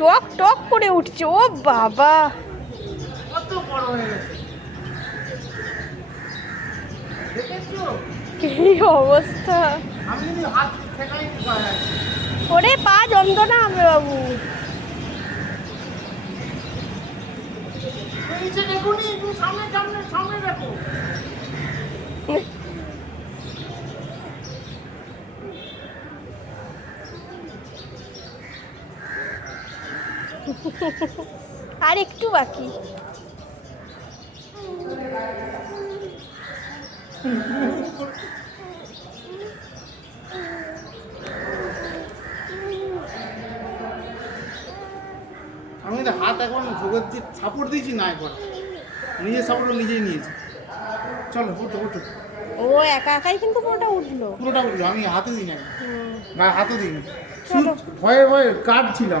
টক টক করে উঠছে। ও বাবা, কত বড় হয়ে গেছে দেখেছো? কি অবস্থা! আমি যদি হাত ঠেকাই পাই। ওরে পা যন্ত্রণা হবে বাবু। নিচে দেখুন, একটু সামনে সামনে সামনে দেখো। আর একটু বাকি। আমি কিন্তু হাত এখন ঝোঁকের দিয়ে সাপোর্ট দিয়েছি না, একবার নিজের সাপোর্ট নিজেই নিয়েছি। চলো ওঠো ওঠো। ও একা একাই কিন্তু পুরোটা উঠলো। পুরোটা উঠলো, আমি হাতও দিই না, হুম, গায়ে হাতও দিইনি, চলো। ভয়ে ভয়ে কাটছিলাম।